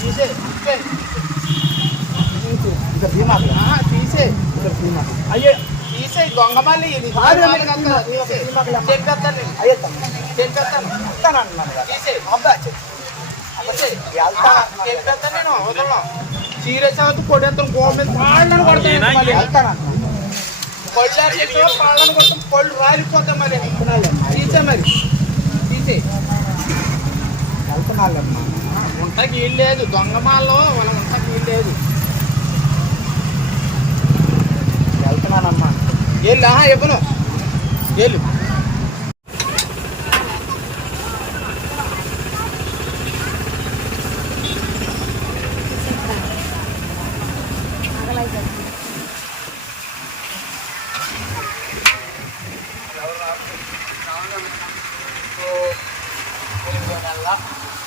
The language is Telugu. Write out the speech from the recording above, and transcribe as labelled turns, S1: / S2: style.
S1: తీసే భీమా తీసే.
S2: భీమా
S1: అయ్యే తీసే దొంగమల్లి ఇది. సీరియస్ అవుతూ కొడేస్తాం గోమెంట్ వాళ్ళని కొడతాను
S2: వెళ్తాను
S1: కొళ్ళారు పాళ్ళను కొడతాం కొళ్ళు రాలిపోతాం మరి. తీసే మరి.
S2: దొంగమాలు
S1: గుంటకి ఇల్లు లేదు. దొంగమాల్లో వాళ్ళ గుంటకి ఇల్లు లేదు.
S2: వెళ్తున్నానమ్మా.
S1: వెళ్ళు ఆహా ఇవ్వను. వెళ్ళు Thank you.